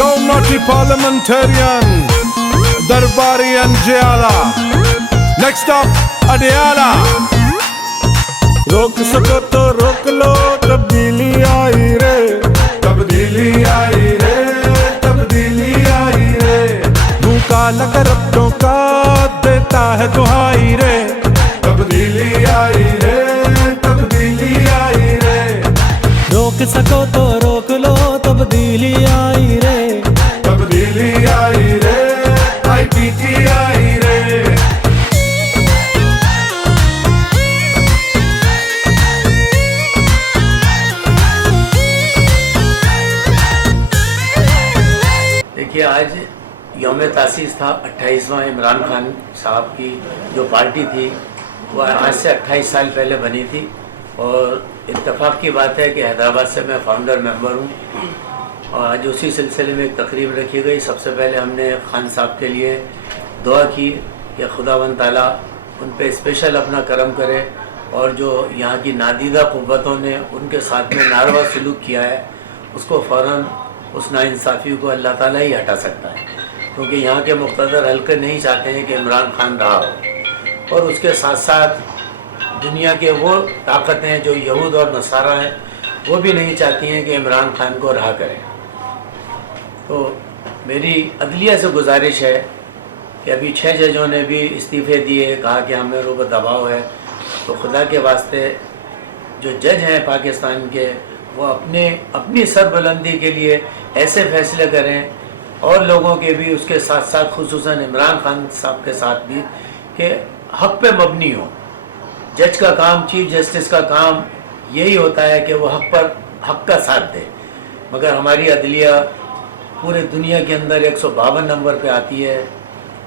Yo naughty parliamentarian Darbari and Jayala. Next up Adiala. روک سکو تو روک لو تبدیلی آئی رے تبدیلی آئی رے تبدیلی آئی رے منہ کالا کر اپنوں کا دیتا ہے دہائی رے تبدیلی آئی رے تبدیلی آئی رے روک سکو تو روک لو تبدیلی آئی رے تبدیلی آئی رے آئی پی ٹی آئی رے دیکھیے آج یوم تاسیس تھا 28واں عمران خان صاحب کی جو پارٹی تھی وہ آج سے 28 سال پہلے بنی تھی اور اتفاق کی بات ہے کہ حیدرآباد سے میں فاؤنڈر ممبر ہوں اور آج اسی سلسلے میں ایک تقریب رکھی گئی. سب سے پہلے ہم نے خان صاحب کے لیے دعا کی کہ خداوند تعالیٰ ان پہ اسپیشل اپنا کرم کرے اور جو یہاں کی نادیدہ قوتوں نے ان کے ساتھ میں ناروا سلوک کیا ہے اس کو فوراً اس ناانصافی کو اللہ تعالیٰ ہی ہٹا سکتا ہے کیونکہ یہاں کے مقتدر حلقے نہیں چاہتے ہیں کہ عمران خان رہا ہو اور اس کے ساتھ ساتھ دنیا کے وہ طاقتیں جو یہود اور نصارہ ہیں وہ بھی نہیں چاہتی ہیں کہ عمران خان کو رہا کریں. تو میری عدلیہ سے گزارش ہے کہ ابھی 6 ججوں نے بھی استعفے دیے, کہا کہ ہمیں روب دباؤ ہے. تو خدا کے واسطے جو جج ہیں پاکستان کے وہ اپنی سربلندی کے لیے ایسے فیصلے کریں اور لوگوں کے بھی اس کے ساتھ ساتھ خصوصاً عمران خان صاحب کے ساتھ بھی کہ حق پہ مبنی ہو. جج کا کام, چیف جسٹس کا کام یہی ہوتا ہے کہ وہ حق کا ساتھ دے, مگر ہماری عدلیہ پورے دنیا کے اندر 152 نمبر پہ آتی ہے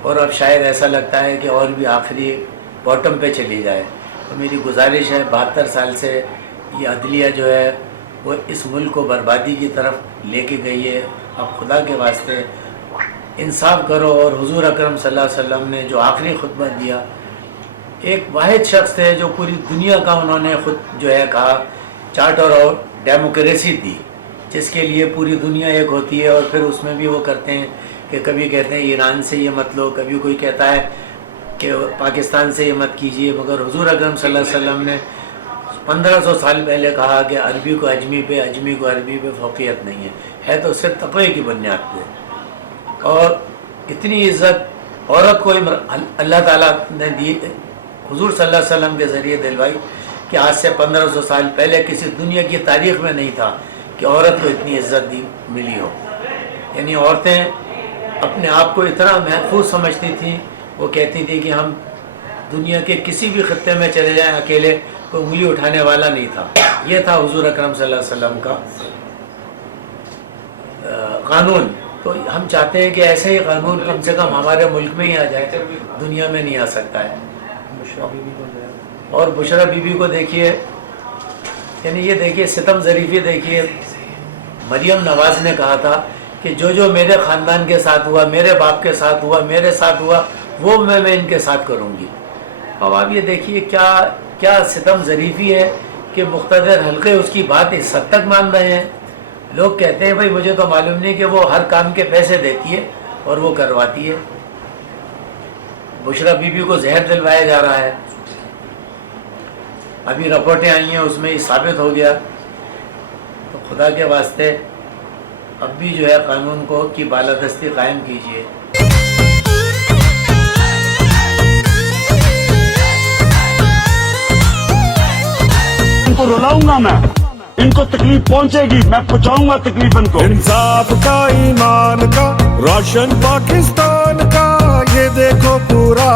اور اب شاید ایسا لگتا ہے کہ اور بھی آخری باٹم پہ چلی جائے. تو میری گزارش ہے 72 سال سے یہ عدلیہ جو ہے وہ اس ملک کو بربادی کی طرف لے کے گئی ہے. اب خدا کے واسطے انصاف کرو. اور حضور اکرم صلی اللہ علیہ وسلم نے جو آخری خطبہ دیا, ایک واحد شخص تھے جو پوری دنیا کا انہوں نے خود جو ہے کہا چارٹر اور ڈیموکریسی دی جس کے لیے پوری دنیا ایک ہوتی ہے. اور پھر اس میں بھی وہ کرتے ہیں کہ کبھی کہتے ہیں ایران سے یہ مت لو, کبھی کوئی کہتا ہے کہ پاکستان سے یہ مت کیجئے. مگر حضور اکرم صلی اللہ علیہ وسلم نے 1500 سال پہلے کہا کہ عربی کو اجمی پہ, اجمی کو عربی پہ فوقیت نہیں ہے تو صرف تقوی کی بنیاد پہ. اور اتنی عزت عورت کو اللہ تعالیٰ نے دی, حضور صلی اللہ علیہ وسلم کے ذریعے دلوائی کہ آج سے 1500 سال پہلے کسی دنیا کی تاریخ میں نہیں تھا کہ عورت کو اتنی عزت ملی ہو. یعنی عورتیں اپنے آپ کو اتنا محفوظ سمجھتی تھیں, وہ کہتی تھی کہ ہم دنیا کے کسی بھی خطے میں چلے جائیں اکیلے کوئی انگلی اٹھانے والا نہیں تھا. یہ تھا حضور اکرم صلی اللہ علیہ وسلم کا قانون. تو ہم چاہتے ہیں کہ ایسے ہی قانون کم سے کم ہمارے ملک میں ہی آ جائے, دنیا میں نہیں آ سکتا ہے. اور بشرا بی بی کو دیکھیے, یعنی یہ دیکھیے ستم ظریفی دیکھیے. مریم نواز نے کہا تھا کہ جو میرے خاندان کے ساتھ ہوا, میرے باپ کے ساتھ ہوا, میرے ساتھ ہوا, وہ میں ان کے ساتھ کروں گی. اب آپ یہ دیکھیے کیا ستم ظریفی ہے کہ مقتدر حلقے اس کی بات اس حد تک مان رہے ہیں. لوگ کہتے ہیں بھائی مجھے تو معلوم نہیں کہ وہ ہر کام کے پیسے دیتی ہے اور وہ کرواتی ہے. بشرا بی بی کو زہر دلوایا جا رہا ہے. ابھی رپورٹیں آئی ہیں اس میں یہ ثابت ہو گیا. تو خدا کے واسطے اب بھی جو ہے قانون کو کی بالادستی قائم کیجیے. ان کو رلاؤں گا میں, ان کو تکلیف پہنچے گی, میں پہنچاؤں گا تکلیف ان کو. انصاف کا, ایمان کا, روشن پاکستان کا یہ دیکھو پورا